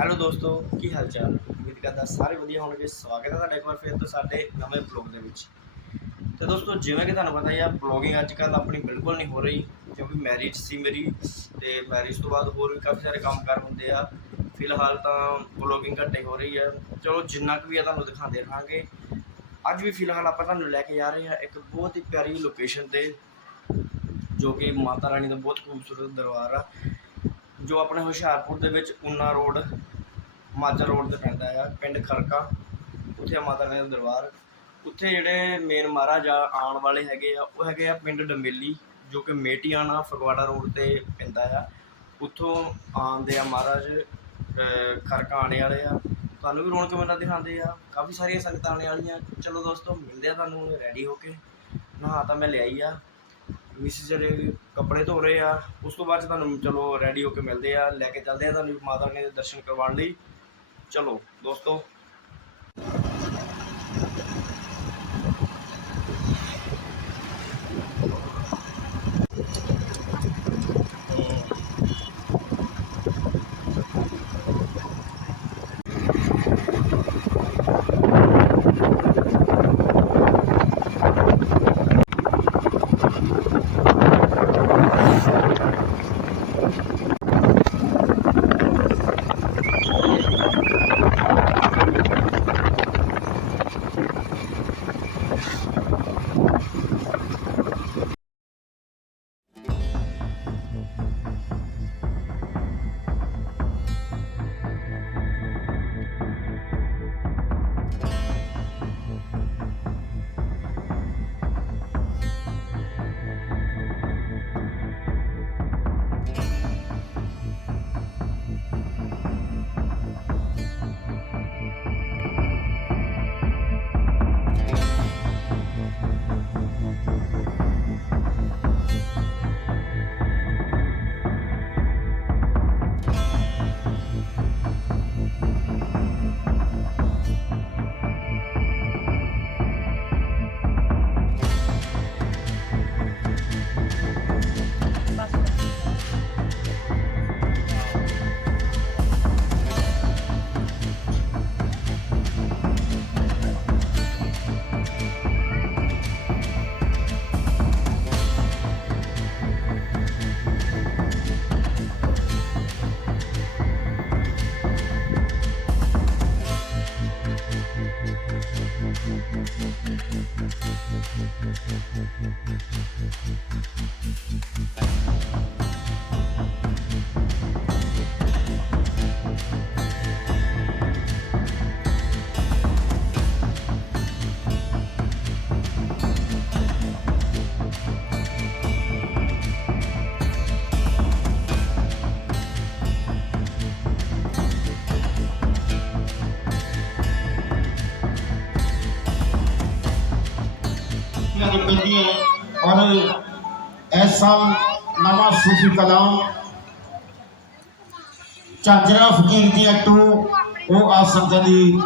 Hello ਦੋਸਤੋ, ਕੀ ਹਾਲ ਚਾਲ? ਉਮੀਦ ਕਰਦਾ ਸਾਰੇ ਵਧੀਆ ਹੋਣਗੇ। ਸਵਾਗਤ ਹੈ ਤੁਹਾਡਾ ਇੱਕ ਵਾਰ ਫਿਰ ਤੋਂ ਸਾਡੇ ਨਵੇਂ ਬਲੌਗ ਦੇ ਵਿੱਚ। ਤੇ ਦੋਸਤੋ, ਜਿਵੇਂ ਕਿ ਤੁਹਾਨੂੰ ਪਤਾ ਹੀ ਆ ਬਲੌਗਿੰਗ ਅੱਜ ਕੱਲ੍ਹ ਆਪਣੀ ਬਿਲਕੁਲ ਨਹੀਂ ਹੋ ਰਹੀ, ਕਿਉਂਕਿ ਮੈਰਿਜ ਸੀ ਮੇਰੀ ਤੇ ਮੈਰਿਜ ਤੋਂ ਬਾਅਦ ਹੋਰ ਵੀ ਕਾਫੀ ਸਾਰੇ ਕੰਮ ਕਾਰ ਹੁੰਦੇ ਆ। ਫਿਲਹਾਲ ਤਾਂ ਬਲੌਗਿੰਗ ਘੱਟੇ ਹੋ ਰਹੀ ਹੈ ਚਲੋ, ਜਿੰਨਾ ਕੁ ਵੀ ਆ ਤੁਹਾਨੂੰ ਦਿਖਾਉਂਦੇ ਰਹਾਂਗੇ। ਅੱਜ ਵੀ ਫਿਲਹਾਲ ਆਪਾਂ ਤੁਹਾਨੂੰ ਲੈ ਕੇ ਜਾ ਰਹੇ ਹਾਂ ਇੱਕ ਬਹੁਤ ਹੀ ਪਿਆਰੀ ਲੋਕੇਸ਼ਨ ਤੇ, ਜੋ ਕਿ ਮਾਤਾ ਰਾਣੀ ਦਾ ਬਹੁਤ ਖੂਬਸੂਰਤ ਦਰਬਾਰ ਆ। ਜੋ ਆਪਣੇ ਹੁਸ਼ਿਆਰਪੁਰ ਦੇ ਵਿੱਚ ਉਨਾ ਰੋਡ, ਮਾਝਾ ਰੋਡ ਤੇ ਪੈਂਦਾ ਆ ਪਿੰਡ ਖਰਕਾ, ਉੱਥੇ ਆ ਮਾਤਾ ਰਾਣੀ ਦਾ ਦਰਬਾਰ। ਉੱਥੇ ਜਿਹੜੇ ਮੇਨ ਮਹਾਰਾਜ ਆਉਣ ਵਾਲੇ ਹੈਗੇ ਆ, ਉਹ ਹੈਗੇ ਆ ਪਿੰਡ ਡਮੇਲੀ, ਜੋ ਕਿ ਮੇਟੀਆਣਾ, ਫਗਵਾੜਾ ਰੋਡ ਤੇ ਪੈਂਦਾ ਆ। ਉੱਥੋਂ ਆਉਂਦੇ ਆ ਮਹਾਰਾਜ ਖਰਕਾ ਆਣੇ ਵਾਲੇ ਆ। ਤੁਹਾਨੂੰ ਵੀ ਰੌਣਕ ਮੇਲਾ ਦਿਖਾਉਂਦੇ ਆ। ਕਾਫੀ ਸਾਰੀਆਂ ਸੰਗਤਾਂ ਆਣੇ ਵਾਲੀਆਂ। ਚਲੋ ਦੋਸਤੋ, ਮਿਲਦੇ ਆ ਤੁਹਾਨੂੰ ਰੈਡੀ ਹੋ ਕੇ। ਨਹਾ ਤਾਂ ਮੈਂ ਲਿਆਈ ਆ। ਮਿਸਿਸ ਜਿਹੜੇ ਕੱਪੜੇ ਧੋ ਰਹੇ ਆ, ਉਸ ਤੋਂ ਬਾਅਦ 'ਚ ਤੁਹਾਨੂੰ ਚਲੋ ਰੈਡੀ ਹੋ ਕੇ ਮਿਲਦੇ ਆ, ਲੈ ਕੇ ਚੱਲਦੇ ਆ ਤੁਹਾਨੂੰ ਮਾਤਾ ਰਾਣੀ ਦੇ ਦਰਸ਼ਨ ਕਰਵਾਉਣ ਲਈ। ਚਲੋ ਦੋਸਤੋ ਦੀ ਪੈਂਦੀ ਹੈ ਔਰ ਐਸਾ ਨਵਾਂ ਸੂਫੀ ਕਲਾਮ ਝਾਂਜਰਾ ਫਕੀਰ ਦੀ ਟੂ ਉਹ ਆਪ ਸੰਗਤਾਂ ਦੀ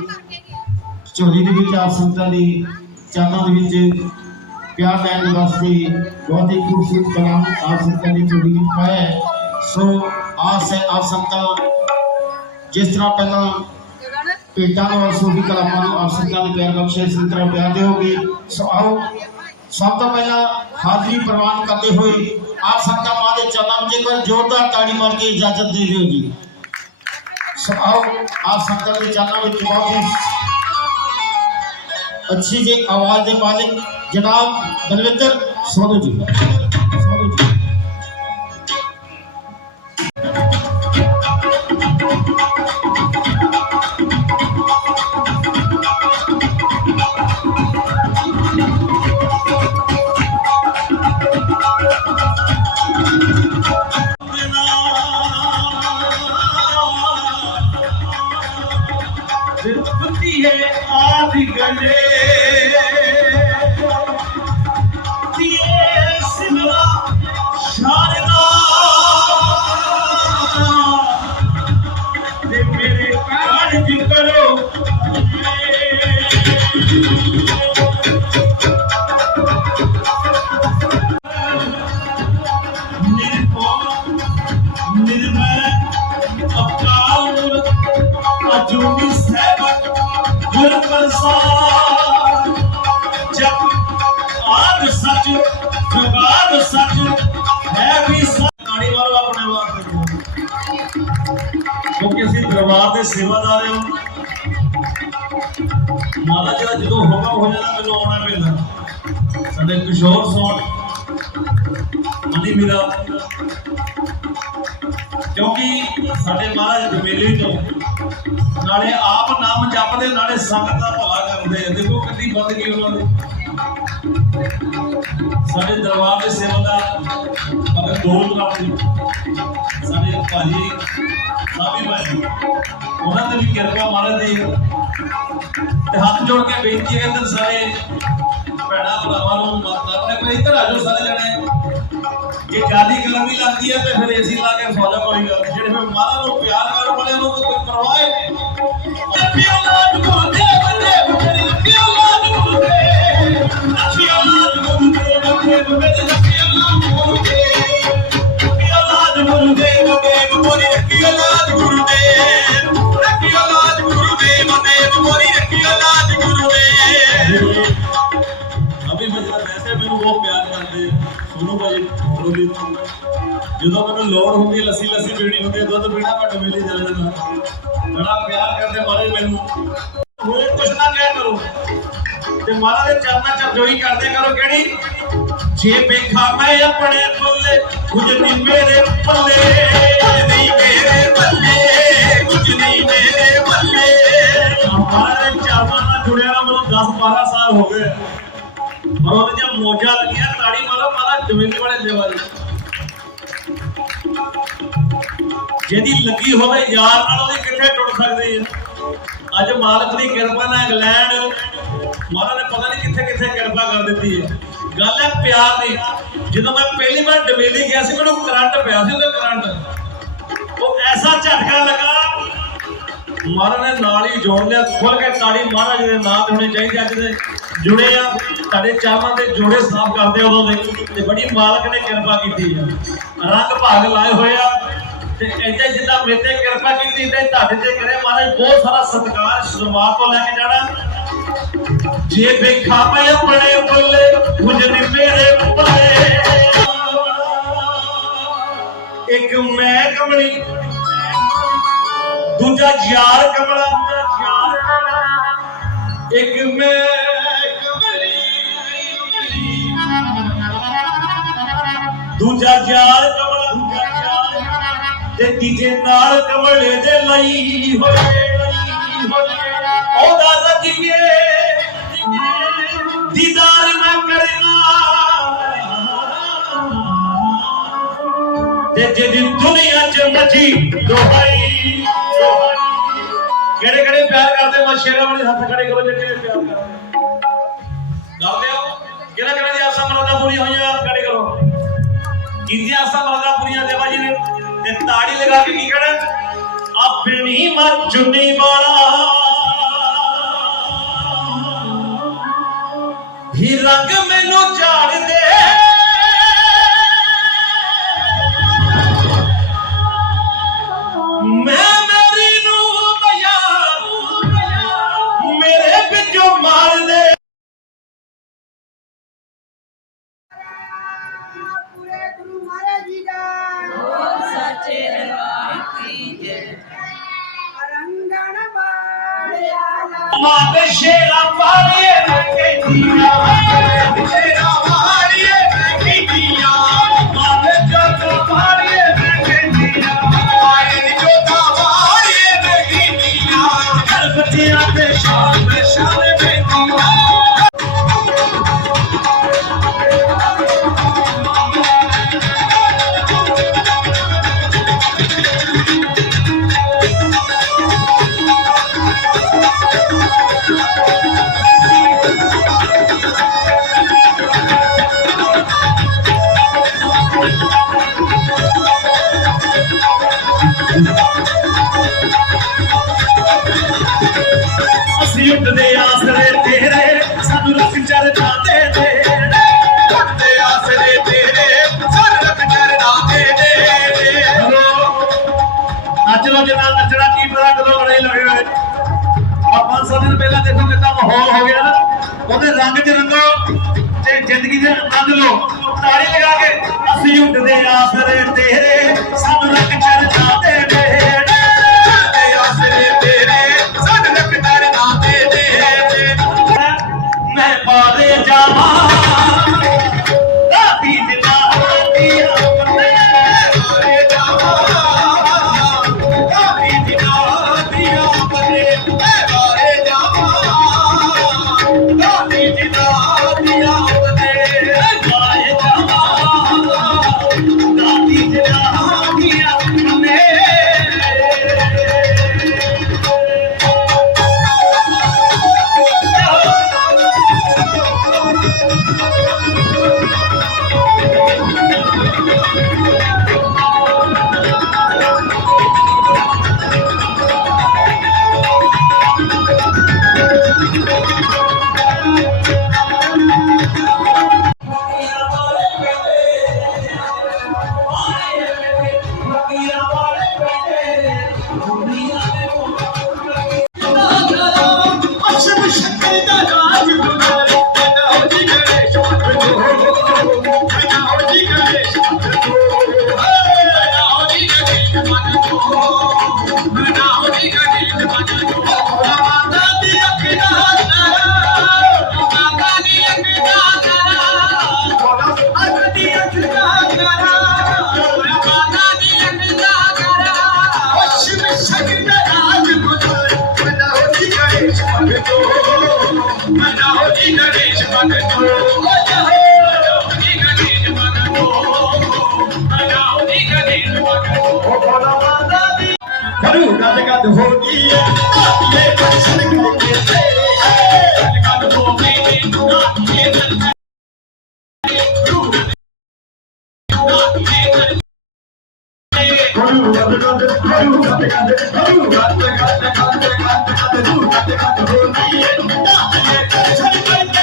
ਝੋਲੀ ਦੇ ਵਿੱਚ ਆਪ ਸੰਗਤਾਂ ਦੀ ਚਾਨਾਂ ਦੇ ਵਿੱਚ ਪਿਆਰ ਲੈਣ ਦੇ ਵਾਸਤੇ ਬਹੁਤ ਹੀ ਖੂਬਸੂਰਤ ਕਲਾਮ ਆਪ ਸੰਗਤਾਂ ਦੀ ਝੋਲੀ ਵਿੱਚ ਪਾਇਆ ਹੈ ਸੋ ਆਸ ਹੈ ਆਪ ਸੰਗਤਾਂ ਜਿਸ ਤਰ੍ਹਾਂ ਪਹਿਲਾਂ ਭੇਟਾਂ ਨੂੰ ਔਰ ਸੂਫੀ ਕਲਾਮਾਂ ਨੂੰ ਆਪ ਸੰਗਤਾਂ ਦੇ ਪਿਆਰ ਬਖਸ਼ੇ ਇਸੇ ਤਰ੍ਹਾਂ ਪਿਆਰ ਦਿਓਗੇ ਸੋ ਆਓ ਸਭ ਤੋਂ ਪਹਿਲਾਂ ਹਾਜ਼ਰੀ ਪ੍ਰਵਾਨ ਕਰਦੇ ਹੋਏ ਆਪ ਸੰਗਤਾਂ ਮਾਂ ਦੇ ਚਰਨਾਂ ਵਿੱਚ ਇੱਕ ਵਾਰ ਜ਼ੋਰਦਾਰ ਤਾੜੀ ਮਾਰ ਕੇ ਇਜਾਜ਼ਤ ਦੇ ਦਿਓ ਜੀ। ਸੋ ਆਓ, ਆਪ ਸੰਗਤਾਂ ਦੇ ਚਰਨਾਂ ਵਿੱਚ ਬਹੁਤ ਹੀ ਅੱਛੀ ਜੀ ਆਵਾਜ਼ ਦੇ ਮਾਲਿਕ ਜਨਾਬ ਦਲਵਿੰਦਰ ਸੋਨੂ ਜੀ। ਦਿੱਤੀ ਹੈ ਆਦਿ ਗੁਰ ਪ੍ਰਸਾਦ ਜਪ ਆਦ ਸੱਚ ਜੁਗਾਦ ਸੱਚ ਹੈ ਵੀ ਸਾਡੀ ਮਾਰੋ ਆਪਣੇ ਵਾਸਤੇ ਕਿਉਂਕਿ ਅਸੀਂ ਦਰਬਾਰ ਦੇ ਸੇਵਾਦਾਰ ਹਾਂ ਮਾਲਾ ਜਿਹੜਾ ਜਦੋਂ ਹੋਗਾ ਹੋ ਜਾਣਾ ਮੈਨੂੰ ਆਉਣਾ ਪੈਂਦਾ ਸਾਡੇ ਕਿਸ਼ੋਰ ਸੋਣ ਮਨੀ ਮੇਰਾ ਕਿਉਂਕਿ ਸਾਡੇ ਮਹਾਰਾਜ ਜਮੇਲੀ ਤੋਂ ਨਾਲੇ ਆਪ ਨਾਮ ਜਪਦੇ, ਨਾਲੇ ਸੰਗਤ ਦਾ ਭਲਾ ਕਰਦੇ ਆ। ਦੇਖੋ ਕਿੰਨੀ ਬੰਦਗੀ ਉਹਨਾਂ ਦੀ। ਸਾਡੇ ਦਰਬਾਰ ਦੇ ਸੇਵਾਦਾਰ ਬਾਬਾ ਦੋਲ ਰਾਮ ਸਾਡੇ ਭਾਜੀ, ਸਾਬੀ ਭਾਈ ਉਹਨਾਂ ਤੇ ਵੀ ਕਿਰਪਾ ਮਹਾਰਾਜ ਦੀ। ਤੇ ਹੱਥ ਜੋੜ ਕੇ ਬੇਨਤੀ ਹੈ ਇੱਧਰ ਸਾਰੇ ਭੈਣਾਂ, ਭਰਾਵਾਂ ਨੂੰ ਮਤ ਆਪਣੇ ਕੋਲ ਇੱਧਰ ਆ ਜਾਓ ਸਾਰੇ ਜਣੇ। ਜੇ ਗਾਲੀ ਗਲਮੀ ਲੱਗਦੀ ਹੈ ਤੇ ਫਿਰ ਏਸੀ ਲਾ ਕੇ ਸੌ ਜਾ ਕੋਈ ਗੱਲ। ਜਿਹੜੇ ਫਿਰ ਮਹਾਰਾਜ ਨੂੰ ਪਿਆਰ ਕਰਨ ਵਾਲੇ ਨੂੰ ਕੋਈ ਪਰਵਾਹ ਹੀ ਨਹੀਂ। ਅੱਖੀ ਔਲਾਦ ਗੁਰਦੇਵ ਜਦੋਂ ਮੈਨੂੰ ਲੋੜ ਹੁੰਦੀ ਲੱਸੀ ਲੱਸੀ ਪੀਣੀ ਹੁੰਦੀ ਹੈ, ਦੁੱਧ ਪੀਣਾ ਘੱਟ ਮਿਲੀ ਚੱਲ ਜਾਂਦਾ ਬੜਾ ਪਿਆਰ ਕਰਦੇ ਮਾਰੇ ਮੈਨੂੰ। ਹੋਰ ਕੁਛ ਨਾ ਕਹਿ ਕਰੋ। ਤੇ ਮਾਰਾ ਦੇ ਚਰਨਾਂ ਚ ਜੋਈ ਕਰਦੇ ਕਰੋ ਕਿਹੜੀ? ਜੇ ਵੇਖਾ ਮੈਂ ਆਪਣੇ ਪੱਲੇ ਕੁਝ ਨਹੀਂ ਮੇਰੇ ਪੱਲੇ। ਕੁਝ ਨਹੀਂ ਮੇਰੇ ਪੱਲੇ ਕੁਝ ਨਹੀਂ ਮੇਰੇ ਪੱਲੇ। ਮਾਰੇ ਚਰਨਾਂ ਨਾਲ ਜੁੜਿਆ ਨਾ ਮੈਨੂੰ 10 12 ਸਾਲ ਹੋ ਗਏ। ਪਰ ਉਹਦੇ ਜੇ ਮੋਜਾ ਲੱਗਿਆ ਤਾੜੀ ਮਾਰੋ ਮਾਰਾ ਜ਼ਮੀਨ ਵਾਲੇ ਦੇਵਾਲੀ ਜਿਹਦੀ ਲੱਗੀ ਹੋਵੇ ਯਾਰ ਨਾਲ ਉਹਦੀ ਕਿੱਥੇ ਟੁੱਟ ਸਕਦੀ ਹੈ? ਅੱਜ ਮਾਲਕ ਦੀ ਕਿਰਪਾ ਨਾਲ ਇੰਗਲੈਂਡ ਮਹਾਰਾਜ ਨੇ ਪਤਾ ਨਹੀਂ ਕਿੱਥੇ ਕਿੱਥੇ ਕਿਰਪਾ ਕਰ ਦਿੱਤੀ ਹੈ। ਗੱਲ ਹੈ ਪਿਆਰ ਦੀ। ਜਦੋਂ ਮੈਂ ਪਹਿਲੀ ਵਾਰ ਡਬੇਲੀ ਗਿਆ ਸੀ, ਮੈਨੂੰ ਕਰੰਟ ਪਿਆ ਸੀ ਉਹਦੇ ਕਰੰਟ। ਉਹ ਐਸਾ ਝਟਕਾ ਲੱਗਾ ਮਹਾਰਾਜ ਨੇ ਨਾਲ ਹੀ ਜੋੜ ਲਿਆ। ਖੁੱਲ ਕੇ ਤਾੜੀ ਮਹਾਰਾਜ ਦੇ ਨਾਂ ਤੇ ਹੋਣੇ ਚਾਹੀਦੇ ਅੱਜ ਦੇ ਜੁੜੇ ਆ ਸਾਡੇ ਚਾਵਾਂ ਦੇ ਜੋੜੇ ਸਾਫ਼ ਕਰਦੇ ਉਦੋਂ ਦੇ। ਤੇ ਬੜੀ ਮਾਲਕ ਨੇ ਕਿਰਪਾ ਕੀਤੀ ਆ ਰੰਗ ਭਾਗ ਲਾਏ ਹੋਏ ਆ। ਤੇ ਐਦਾਂ ਜਿੱਦਾਂ ਮੇਰੇ ਕਿਰਪਾ ਕੀਤੀ ਤੇ ਤੁਹਾਡੇ ਤੇ ਕਰੇ ਮਹਾਰਾਜ, ਬਹੁਤ ਸਾਰਾ ਸਤਿਕਾਰ ਸ਼ੁਰੂਆਤ ਤੋਂ ਲੈ ਕੇ ਜਾਣਾ। ਜੇ ਵੇਖਾ ਮੈਂ ਆਪਣੇ ਬੱਲੇ ਮੁਝ ਮੇਰੇ ਬੱਲੇ ਇੱਕ ਮੈਂ ਕਮਲੀ, ਦੂਜਾ ਯਾਰ ਕਮਲਾ। ਇੱਕ ਮੈਂ ਕਮਲੀ, ਦੂਜਾ ਯਾਰ ਕਮਲਾ। ਤੇ ਤੀਜੇ ਨਾਲ ਕਮਲੇ ਦੇ ਲਈ ਹੋਏ ਉਹਦਾ ਰੱਜੀਏ ਦੀਦਾਰ ਮੈਂ ਕਰਨਾ। ਤੇ ਜਿਹਦੀ ਦੁਨੀਆ ਚ ਮੱਜੀ ਦੋਹਾਈ ਕਿਹੜੇ ਕਿਹੜੇ ਪਿਆਰ ਕਰਦੇ ਮਾ ਵਾਲੇ ਹੱਥ ਖੜੇ ਕਰੋ, ਜਿਹੜੇ ਪਿਆਰ ਕਰਦੇ ਕਰਦੇ ਹੋ ਕਿਹੜਾ ਕਿਹੜਾ ਦੀ ਆਸਾਂ ਮਰਾਦਾ ਪੂਰੀਆਂ ਹੋਈਆਂ? ਖੜੇ ਕਰੋ। ਜਿੰਦੀ ਆਸਾਂ ਮਰਾਦਾ ਪੂਰੀਆਂ ਦੇਵਾ ਜੀ ਨੇ? ਤੇ ਤਾੜੀ ਲਗਾ ਕੇ ਕੀ ਕਹਿਣਾ? ਆਪਣੀ ਮਚੁਨੀ ਵਾਲਾ। ਵਾਲਿਆ ਦਾ ਮਾਂ ਸ਼ੇਰਾ ਅਸੀਂ ਉੱਡਦੇ ਆਸਰੇ ਤੇਰੇ, ਸਾਨੂੰ ਰੱਖ ਚਰਨਾ ਦੇ ਦੇ। ਉੱਡਦੇ ਆਸਰੇ ਤੇਰੇ, ਸਾਨੂੰ ਰੱਖ ਚਰਨਾ ਦੇ। ਦੇ ਨੱਚ ਲੋ ਜਿੰਨਾ ਨੱਚਣਾ ਕੀ ਪਤਾ ਕਦੋਂ ਲੜਾਈ ਲੜੇ ਆਪਾਂ 500 ਦਿਨ ਪਹਿਲਾਂ ਦੇਖੋ ਕਿੰਨਾ ਮਾਹੌਲ ਹੋ ਗਿਆ ਨਾ। ਉਹਦੇ ਰੰਗ ਚ ਰੰਗੋ ਤੇ ਜ਼ਿੰਦਗੀ ਦੇ ਆਨੰਦ ਲੋ ਤਾੜੀ ਲਗਾ ਕੇ ਅਸੀਂ ਉੱਠਦੇ ਆਸਰੇ ਤੇਰੇ ਸਭ ਰੰਗ ਚਰਚਾ ਦੇ। ਵੇੜੇ ਪਾਦੇ ਗੱਦ ਹੋ ਗਈ ਏ। ਇਹ ਦਰਸ਼ਨ ਕਰਕੇ ਤੇਰੇ ਗੱਦ ਗੱਦ ਹੋ ਗਈ ਏ ਇਹ ਦਰਸ਼ਨ ਕਰੂ ਗੱਦ ਗੱਦ ਕਰੂ ਗੱਦ ਗੱਦ ਕਰੂ ਗੱਦ ਗੱਦ ਗੱਦ ਗੱਦ ਗੱਦ ਕਰੂ ਗੱਦ ਗੱਦ ਹੋ ਗਈ ਏ ਇਹ ਦਰਸ਼ਨ ਕਰਕੇ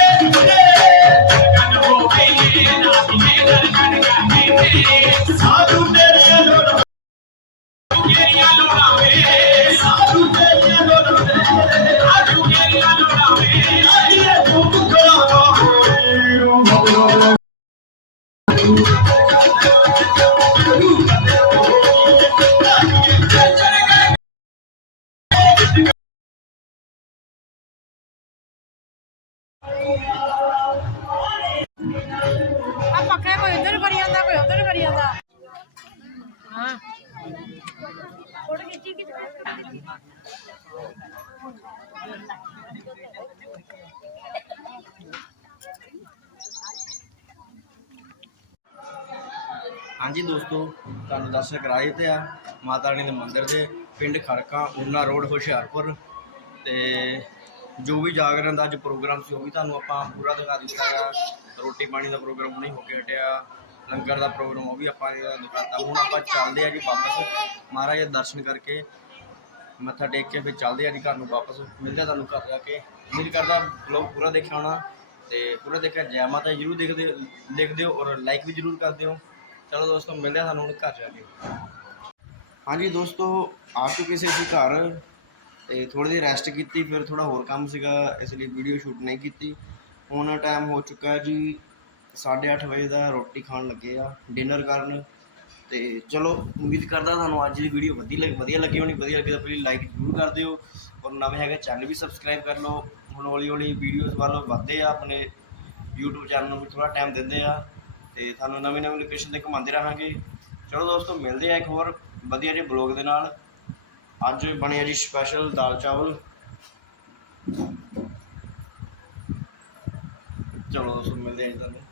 ਹਾਂਜੀ ਦੋਸਤੋ, ਤੁਹਾਨੂੰ ਦਰਸ਼ਨ ਕਰਾਏ ਤੇ ਆ। ਮਾਤਾ ਰਾਣੀ ਦੇ ਮੰਦਿਰ ਦੇ ਪਿੰਡ ਖੜਕਾ, ਉਨਾ ਰੋਡ, ਹੁਸ਼ਿਆਰਪੁਰ। ਤੇ ਜੋ ਵੀ ਜਾਗਰਣ ਦਾ ਅੱਜ ਪ੍ਰੋਗਰਾਮ ਸੀ, ਉਹ ਵੀ ਤੁਹਾਨੂੰ ਆਪਾਂ ਪੂਰਾ ਦਿਖਾ ਦਿੱਤਾ ਆ। ਰੋਟੀ ਪਾਣੀ ਦਾ ਪ੍ਰੋਗਰਾਮ ਹੁਣੇ ਹੋ ਕੇ ਹਟਿਆ। ਲੰਗਰ ਦਾ ਪ੍ਰੋਗਰਾਮ, ਉਹ ਵੀ ਆਪਾਂ ਨੇ ਦਿਖਾਤਾ। ਹੁਣ ਆਪਾਂ ਚੱਲਦੇ ਆ ਜੀ ਵਾਪਸ। ਮਹਾਰਾਜ ਦੇ ਦਰਸ਼ਨ ਕਰਕੇ ਮੱਥਾ ਟੇਕ ਕੇ ਫਿਰ ਚੱਲਦੇ ਆ ਜੀ ਘਰ ਨੂੰ ਵਾਪਸ। ਮਿਲਦੇ ਆ ਤੁਹਾਨੂੰ ਘਰ ਜਾ ਕੇ। ਉਮੀਦ ਕਰਦਾ ਵਲੌਗ ਪੂਰਾ ਦੇਖਿਆ ਹੋਣਾ। ਤੇ ਪੂਰਾ ਦੇਖਿਆ। ਜੈ ਮਾਤਾ ਜੀ ਜਰੂਰ ਦੇਖਦੇ ਦੇਖਦੇ ਹੋ ਔਰ ਲਾਈਕ ਵੀ ਜਰੂਰ ਕਰਦੇ ਹੋ ਚਲੋ ਦੋਸਤੋ, ਮਿਲਦੇ ਆ ਤੁਹਾਨੂੰ ਹੁਣ ਘਰ ਜਾ ਕੇ। ਹਾਂਜੀ ਦੋਸਤੋ, ਆ ਚੁੱਕੇ ਸੀ ਅਸੀਂ ਘਰ ਤੇ ਥੋੜੀ ਦੇਰ ਰੈਸਟ ਕੀਤੀ, ਫਿਰ ਥੋੜਾ ਹੋਰ ਕੰਮ ਸੀਗਾ, ਇਸ ਲਈ ਵੀਡੀਓ ਸ਼ੂਟ ਨਹੀਂ ਕੀਤੀ। ਹੁਣ ਟਾਈਮ ਹੋ ਚੁੱਕਾ ਹੈ ਜੀ 8:30 ਵਜੇ ਦਾ ਰੋਟੀ ਖਾਣ ਲੱਗੇ ਆ ਡਿਨਰ ਕਰਨ। ਤੇ ਚਲੋ, ਉਮੀਦ ਕਰਦਾ ਤੁਹਾਨੂੰ ਅੱਜ ਦੀ ਵੀਡੀਓ ਵਧੀਆ ਲੱਗੀ ਵਧੀਆ ਲੱਗੀ ਹੋਣੀ, ਵਧੀਆ ਲੱਗੀ ਤਾਂ ਪਲੀਜ਼ ਲਾਈਕ ਜ਼ਰੂਰ ਕਰ ਦਿਓ। ਔਰ ਨਵੇਂ ਹੈਗੇ ਚੈਨਲ ਵੀ ਸਬਸਕ੍ਰਾਈਬ ਕਰ ਲਓ। ਹੁਣ ਹੌਲੀ ਹੌਲੀ ਵੀਡੀਓਜ਼ ਵੱਲੋਂ ਵਧਦੇ ਆ, ਆਪਣੇ YouTube ਚੈਨਲ ਨੂੰ ਵੀ ਥੋੜਾ ਟਾਈਮ ਦਿੰਦੇ ਆ। ਤੇ ਤੁਹਾਨੂੰ ਨਵੀਂ ਨਵੀਂ ਲੋਕੇਸ਼ਨ ਤੇ ਘੁਮਾਉਂਦੇ ਰਹਾਂਗੇ। ਚਲੋ ਦੋਸਤੋ, ਮਿਲਦੇ ਆ ਇੱਕ ਹੋਰ ਵਧੀਆ ਜਿਹੇ ਬਲੌਗ ਦੇ ਨਾਲ। ਅੱਜ ਬਣਿਆ ਜੀ ਸਪੈਸ਼ਲ ਦਾਲ ਚਾਵਲ। ਚਲੋ ਦੋਸਤੋ, ਮਿਲਦੇ ਆ ਜੀ ਤੁਹਾਨੂੰ।